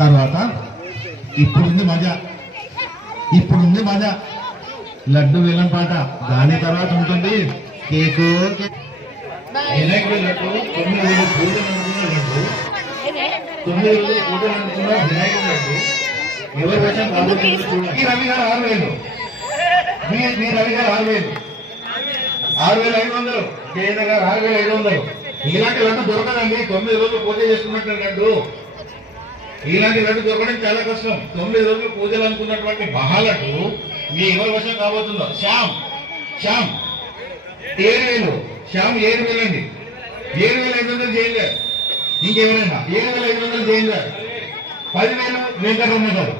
తర్వాత ఇప్పుడుంది మజా. ఇప్పుడుంది మజా. లడ్డు వేలం పాట. దాని తర్వాత ఉంటుంది కేకు. వినాయకుడి లడ్డు తొమ్మిది వేలు పూజలు అనుకున్న లడ్డు. తొమ్మిది వేలు పూజలు అనుకున్న వినాయకుడి లడ్డు. ఎవరి వచ్చాం కాబట్టి ఈ రవి గారు ఆరు వేలు. మీ మీ రవి గారు ఆరు వేలు. ఆరు వేల ఐదు వందలు. కేంద్ర గారు ఆరు వేల ఐదు వందలు. ఇలాంటి లడ్డు దొరకదండి. తొమ్మిది రోజులు పూజ చేసుకున్నట్టు లడ్డు. ఇలాంటి లడ్డు దొరకడం చాలా కష్టం. తొమ్మిది రోజులు పూజలు అనుకున్నటువంటి మహాలడ్డు మీ ఎవరి వశం కాబోతుందో? శ్యామ్. శ్యామ్. ఏడు వేలు. శ్యామ్ ఏడు వేలు అండి. ఏడు వేల ఐదు వందలు చేయండి. ఇంకేమైనా? ఏడు వేల ఐదు వందలు చేయండి. పదివేలు వెంకటరమణ గారు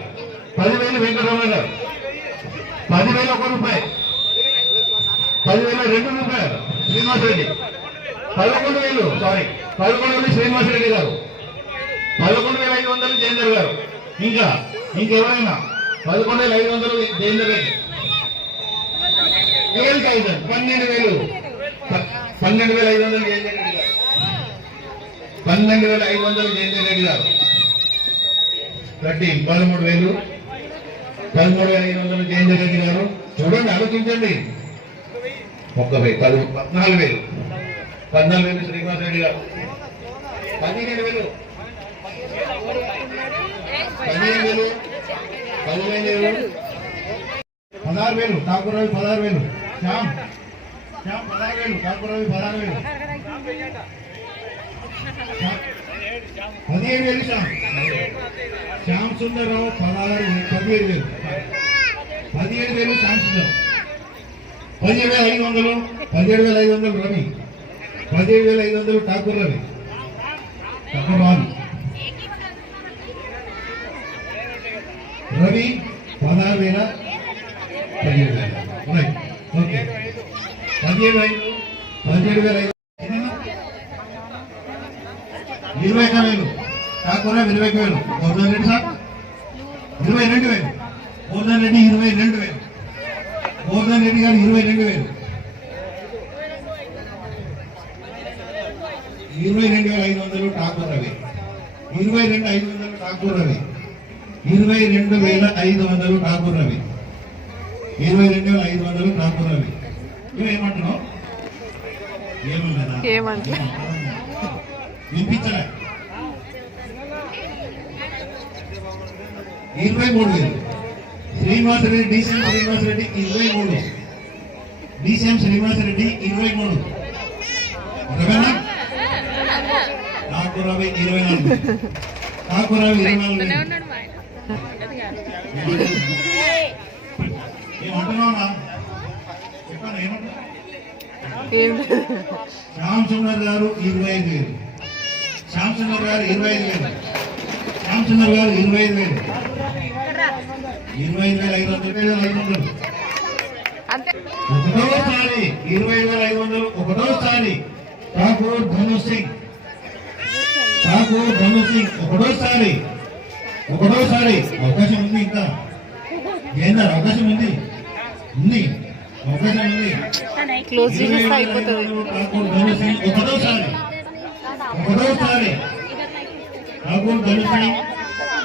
పదివేలు వెంకటరమణ గారు పదివేలు ఒక రూపాయి. పదివేల రెండు రూపాయలు. శ్రీనివాసరెడ్డి. పదకొండు వేలు. సారీ పదకొండు వేలు శ్రీనివాసరెడ్డి గారు. పదకొండు వేల ఐదు వందలు జయేందర్ గారు. ఇంకా ఇంకెవరైనా? పదకొండు వేల ఐదు వందలు జయేందర్ గారు ట్వెల్వ్ థౌసండ్ పన్నెండు వేలు. పన్నెండు వేల ఐదు వందలు జయేందర్ రెడ్డి గారు. పన్నెండు వేల ఐదు వందలు జయేందర్ రెడ్డి గారు. థర్టీన్ పదమూడు వేలు. పదమూడు వేల ఐదు వందలు జయేందర్ రెడ్డి గారు. చూడండి ఆలోచించండి. ఒక్క వెయ్యి పది పద్నాలుగు వేలు. పద్నాలుగు వేలు శ్రీనివాస రెడ్డి గారు. పదిహేను వేలు. పదిహేను వేలు పదిహేను వేలు పదహారు వేలు ఠాకూర్ రవి పదహారు వేలు శ్యామ్ శ్యామ్ పదహారు వేలు ఠాకూర్ రవి పదహారు వేలు. పదిహేను పదిహేడు వేలు శ్యామ్. శ్యామ్ సుందర్ రావు పదహారు పదిహేడు వేలు. పదిహేడు వేలు శ్యామ్ సుందర్. పదిహేడు వేల ఐదు వందలు పదిహేడు వేల ఐదు వందలు రవి. పదిహేడు వేల ఐదు వందలు ఠాకూర్ రవి ఠాకూర్ రవి పదహారు వేల పదిహేడు వేల. Right okay. పదిహేడు ఐదు పదిహేడు వేల ఐదు ఇరవై ఒక వేలు. కాకుండా ఇరవై ఒక వేలు. గోర్ధన్ రెడ్డి సార్? ఇరవై రెండు వేలు. గోర్ధన్ రెడ్డి ఇరవై రెండు వేలు. గోర్ధన్ రెడ్డి గారు ఇరవై రెండు వేలు. ఇరవై రెండు వేల ఐదు వందలు ఠాకూర్ రవి. ఇరవై రెండు ఐదు వందలు ఠాకూర్ రవి. ఇరవై రెండు వేల ఐదు వందలు ఠాకూర్ రవి ఇరవై రెండు వేల ఐదు వందలు ఠాకూర్ రవి నువ్వేమంటున్నావు ఏమన్నా ఏమంట వినిపించలే. ఇరవై మూడు వేలు. శ్రీనివాస రెడ్డి డిసిఎం శ్రీనివాస రెడ్డి ఇరవై మూడు. డిసిఎం శ్రీనివాస రెడ్డి ఇరవై మూడు. రవేనా నాకు రవి ఇరవై నాలుగు నాకు రవి ఇరవై నాలుగు శ్యామ్ సుందర్ గారు ఇరవై ఐదు వేలు శ్యామ్ సుందర్ గారు ఇరవై ఐదు వేలు శ్యామ్ సుందర్ గారు ఇరవై ఐదు వేలు ఇరవై ఐదు వేల ఐదు వందలు ఐదు ఐదు వందలు ఒకటోసారి ఇరవై వేల ఐదు వందలు ఒకటోసారి ఠాకూర్ ధను సింగ్ ఠాకూర్ ధను సింగ్ ఒకటోసారి ఒకటోసారి అవకాశం ఉంది ఇంకా. ఏందారు అవకాశం ఉంది. ఉంది. అవకాశం ఉంది. క్లోజ్ అయిపోతుంది. ఒకటోసారి. ఒకటోసారి. ఠాకూర్ ధను సింగ్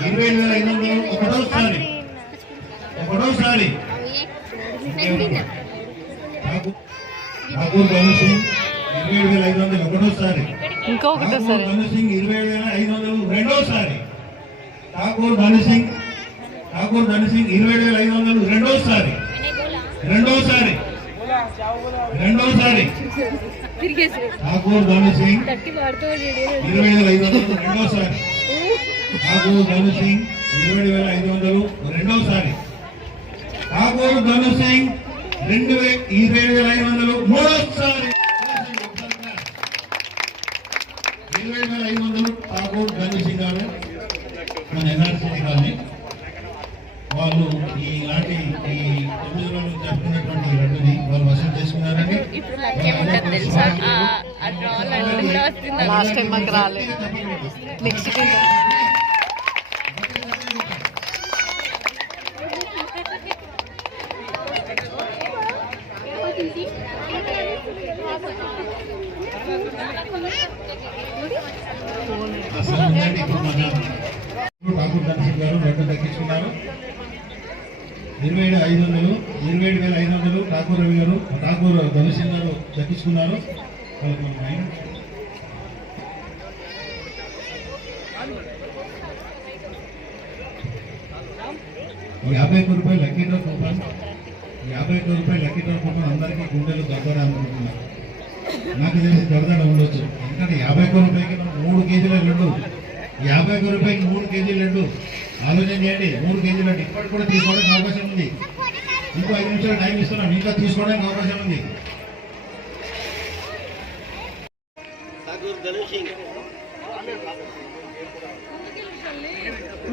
ఇరవై వేల ఐదు వందలు ఒకటోసారి. ఒకటోసారి. ఠాకూర్ ఠాకూర్ ధను సింగ్ ఇరవై వేల ఐదు వందలు ఒకటోసారి. ఇంకా ఒకటే ఠాకూర్ సరే ధను సింగ్ ఇరవై వేల ఐదు వందలు రెండోసారి. ఠాకూర్ ధనసింగ్ ఠాకూర్ ధనసింగ్ ఇరవై వేల ఐదు వందలు. రెండోసారి. రెండోసారి. రెండోసారి. ఠాకూర్ ధనసింగ్ ఇరవై వేల ఐదు వందలు. రెండోసారి. ఠాకూర్ ధనసింగ్ ఇరవై వేల ఐదు వందలు. రెండోసారి. ఠాకూర్ ధను సింగ్ రెండు వేల ఇరవై వేల ఐదు వందలు. మూడోసారి ఇరవై వేల ఐదు వందలు ఠాకూర్ ధను సింగ్ గారు మన ఎన్ఆర్సీ గారిని వాళ్ళు ఈనాటి ఈ తొమ్మిది రోజులు జరుపుకున్నటువంటి ఈ రెండుని వాళ్ళు వసూలు చేసుకున్నారండి ఇప్పుడు నాకేముంటది తెలుసా ఆ ఆ డ్రాల్ అన్నీ కూడా వస్తుంది లాస్ట్ టైం మాకు రాలేదు. నెక్స్ట్ ఇప్పుడు ఠాకూర్ ఇరవై ఏడు ఐదు వందలు ఇరవై ఏడు వేల ఐదు వందలు ఠాకూర్ రవి గారు ఠాకూర్ ధనుసింగ్ గారు దక్కించుకున్నారు వాళ్ళకి మన ఆయన. యాభై ఒక్క రూపాయలు లక్కీ డ్రా కూపన్ యాభై ఒక్క రూపాయలు ఎక్కడం అందరికీ గుండెలు దొరకడం అనుకుంటున్నారు నాకు తెలిసి దొరకడ ఉండొచ్చు. ఎందుకంటే యాభై ఒక్క రూపాయకి మూడు కేజీల లడ్డు. యాభై ఒక్క రూపాయకి మూడు కేజీల లడ్డు. ఆలోచన చేయండి మూడు కేజీల లడ్డు. ఇప్పటికి కూడా తీసుకోవడానికి అవకాశం ఉంది. ఇంకో ఐదు నిమిషాలు టైం ఇస్తున్నాం ఇంకా తీసుకోవడానికి అవకాశం ఉంది.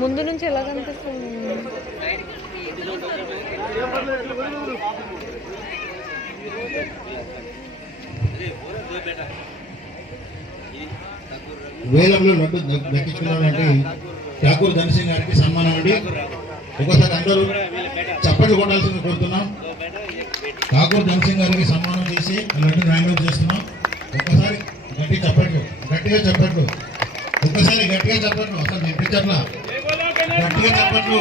ముందు నుంచి ఎలా కనిపిస్తుంది? వేలంలో లడ్డు దక్- ఠాకూర్ ధనసింగ్ గారికి సన్మానం అండి. ఒకసారి అందరూ చప్పట్లు కొట్టాల్సింది కోరుతున్నాం. ఠాకూర్ ధనసింగ్ గారికి సన్మానం చేసి ఆ లడ్డు హ్యాండ్ చేస్తున్నాం. ఒక్కసారి గట్టి చప్పట్లు గట్టిగా చప్పట్లు. ఒక్కసారి గట్టిగా చప్పట్లు అసలు నెప్పించట్లా గట్టిగా చప్పట్లు.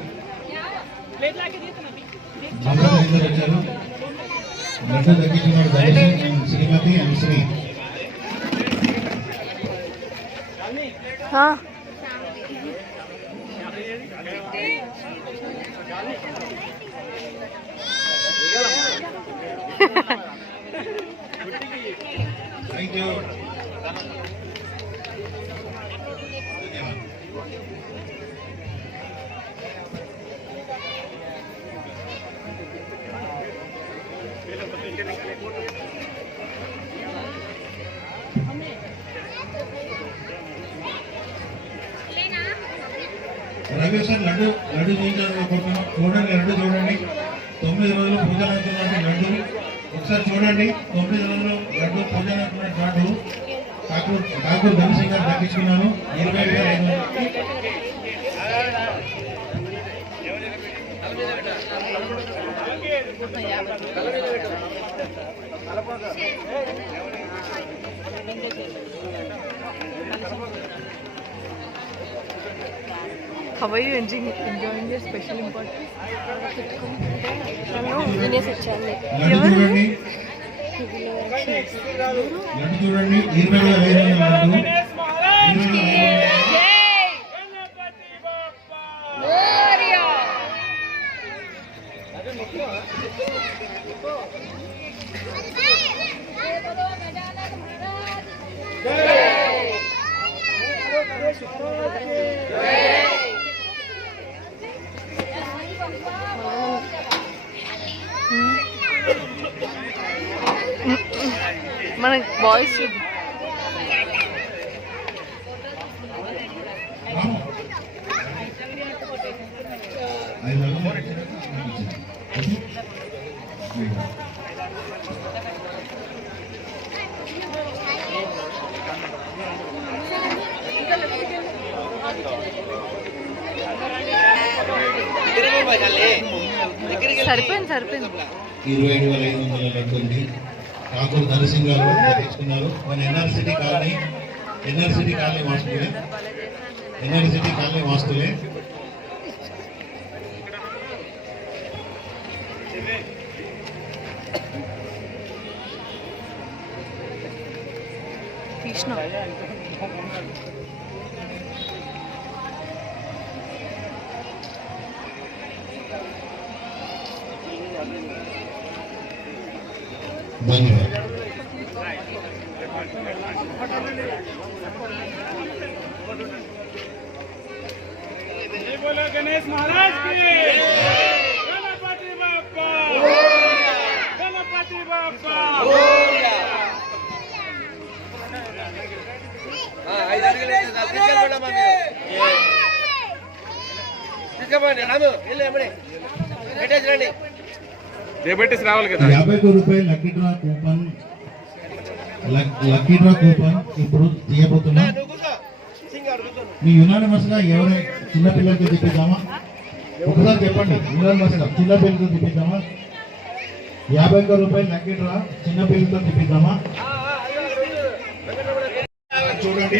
వచ్చారు లడ్డు తగ్గించిన ధనసింగ్ and శ్రీమతి అండ్ శ్రీ ఆ, thank you sir laddu laddu చూపించాలని కోరుతున్నాం చూడండి లడ్డు చూడండి తొమ్మిది రోజులు పూజలు అవుతున్నట్టు లడ్డు ఒకసారి చూడండి తొమ్మిది రోజులు లడ్డు పూజలు అవుతున్నట్టు లడ్డు ఠాకూర్ ఠాకూర్ ధనసింగ్ గారు దక్కించుకున్నాను ఇరవై వేల ఐదు వందలు. How are you enjoying, enjoying your special importance? వినేసి వచ్చాను లడ్డు చూడండి లడ్డు చూడండి ఇరవై వేల ఐదు వందల లడ్డు ఇరవై వేల ఐదు వందల మన బాయ్స్ రాము. ఐదు వందలు ఓకే? సరిపోయింది. ఇరవై ఐదు వేల ఐదు వందల ఉంది ఠాకూర్ ధనసింగ్ గారు దక్కించుకున్నారు మన NR city colony NR city colony వాస్తులే. NR city colony వాస్తులే. కృష్ణ. बोला गणेश महाराज की। गणपति बापा రావాలి కదా యాభై రూపాయలు lucky draw coupon lucky draw coupon ఇప్పుడు తీయబోతున్నా. మీ యునానిమస్గా ఎవరైనా చిన్న పిల్లలకి తిప్పిద్దామా? ఒకసారి చెప్పండి. యునానిమస్గా చిన్న పిల్లలతో తిప్పిద్దామా? యాభై ఒక్క రూపాయలు లక్కీ డ్రా చిన్న పిల్లలతో తిప్పిద్దామా? చూడండి.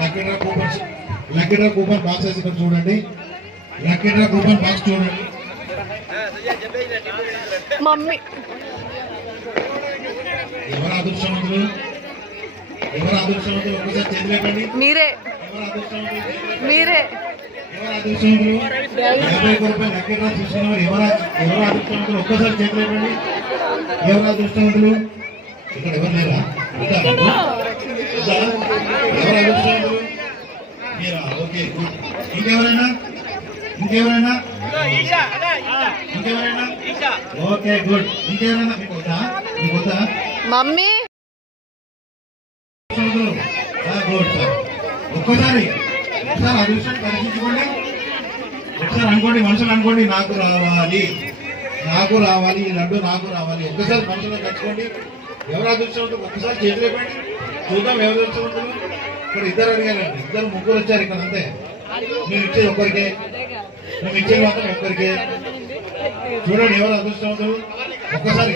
Lucky draw coupons. Lucky draw coupon boxes ఇక్కడ చూడండి. లక్కీ డ్రా కూపన్ బాక్స్ చూడండి. మమ్మీ. ఎవరు అదృష్టవంతులు? ఎవరు అదృష్టవంతులు? ఒకసారి చేతులేపండి మీరే. మీరే. ఎవరు అదృష్టవంతులు యాభై ఒక్క రూపాయలు లక్కీగా చూసుకున్నవారు ఎవరు ఎవరు అదృష్టవంతులు ఒక్కసారి చేతులేపండి ఎవరు అదృష్టవంతులు ఇక్కడ ఎవరు లేరా ఎవరు అదృష్టవంతులు మీరా ఓకే గుడ్ ఇంకెవరైనా ఇంకెవరైనా ఇంకెవరైనా ఓకే గుడ్ ఇంకెవరైనా మీకు వద్దా మీకు వద్దా మమ్మీ గుడ్ సార్. ఒక్కసారి ఒకసారి అదృష్టం పరీక్షించుకోండి ఒకసారి అనుకోండి మనుషులు అనుకోండి నాకు రావాలి. నాకు రావాలి ఈ లడ్డు నాకు రావాలి. ఒక్కసారి మనుషులు కట్టుకోండి ఎవరు అదృష్టం ఉంటుంది ఒక్కసారి చేతులు ఇవ్వండి చూద్దాం ఎవరు అదృష్టం ఉంటుంది ఇక్కడ ఇద్దరు అడిగారండి. ఇద్దరు ముగ్గురు వచ్చారు ఇక్కడ అంతే. మేము ఇచ్చేది ఒక్కరికే. మేము ఇచ్చేది మాత్రం ఒక్కరికే. చూడండి ఎవరు అదృష్టవంతులు. ఒక్కసారి.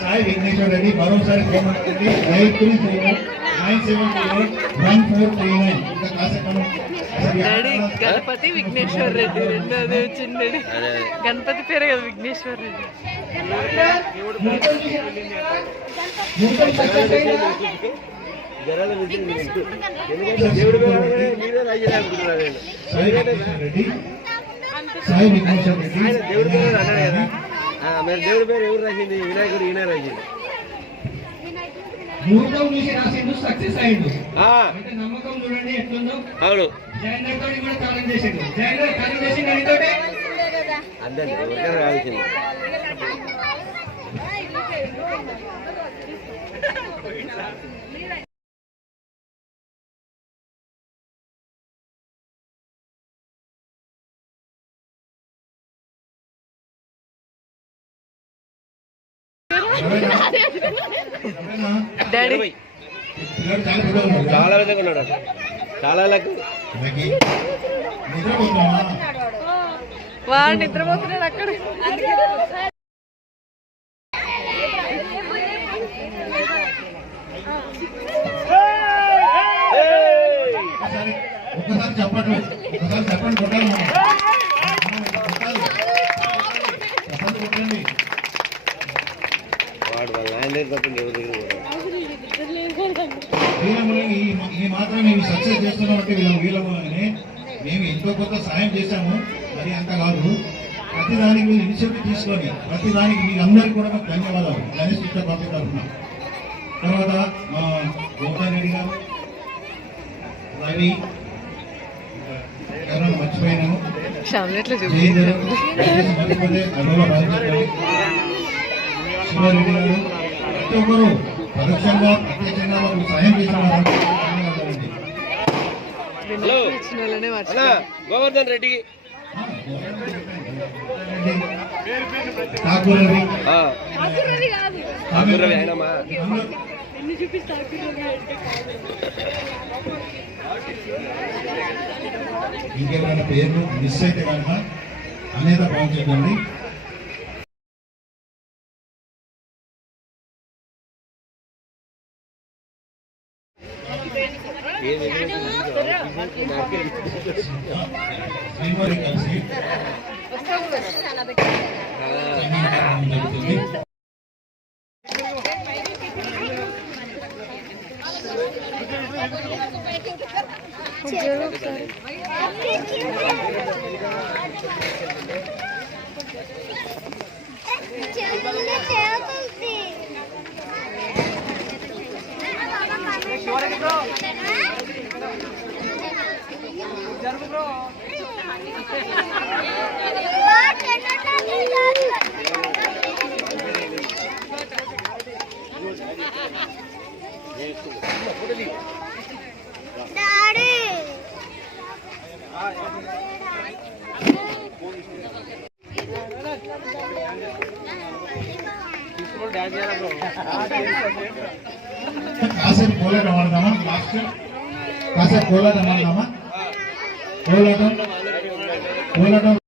సాయి విఘ్నేశ్వర రెడ్డి. మరోసారి ఫోన్ చేయండి eight three zero nine seven zero one four three nine. కాసేపు గణపతి విఘ్నేశ్వర్ రెడ్డి రెండు అదే వచ్చింది గణపతి పేరు కదా విఘ్నేశ్వర్ రెడ్డి. సాయి విఘ్నేశ్వర రెడ్డి సాయి విఘ్నేశ్వర రెడ్డి మరి దేవుడి పేరు ఎవరు రాసింది? వినాయకుడు ఈయన రాసింది. ముహూర్తం చూసి రాసిండు సక్సెస్ అయిండు ఆ, అంటే నమ్మకం చూడండి ఎట్లుందో. అవును. జయందర్ తోటి కూడా తాళం చేసిండు జయందర్ తాళం చేసిండు అడితోటే అంతే ఎవరికైనా రాసింది ఎవరైనా? డాడీ. చాలా విధంగా ఉన్నాడు. చాలా వాడు నిద్రపోతున్నాడు అక్కడ. చెప్పండి చెప్పండి కొట్టాలి మనం. కొట్టాలి. చెప్పండి కొట్టండి వాడు వాళ్ళ నాయన దగ్గర తప్ప ఎవరి దగ్గర పోడు. వీళ్ళములు ఈ ఈ మాత్రం మేము సక్సెస్ చేస్తున్నామంటే వీళ్ళ వీళ్ళములని మేము ఎంతో కొంత సాయం చేశాము మరి అంత కాదు ప్రతి దానికి మీరు ఇనిషియేటివ్ తీసుకొని ప్రతి దానికి మీ అందరికీ కూడా మాకు ధన్యవాదాలు. గణేష్ పార్టీ తరఫున. తర్వాత మా గోపాల్ రెడ్డి గారు రవి ఎవరైనా శివారెడ్డి గారు ప్రతి ఒక్కరు పరోక్షంగా ప్రత్యక్షంగా సహాయం చేసిన ధన్యవాదాలండి మర్చిపోయాను గోవర్ధన్ రెడ్డికి ఇంకేమైనా పేర్లు? మిస్ అయితే కనుక అనేది బాగు జరుగు కాసేపు కోలాట ఆడదామా లాస్ట్ కాసేపు కోలాటం ఆడదామా కోలాటం కోలాటం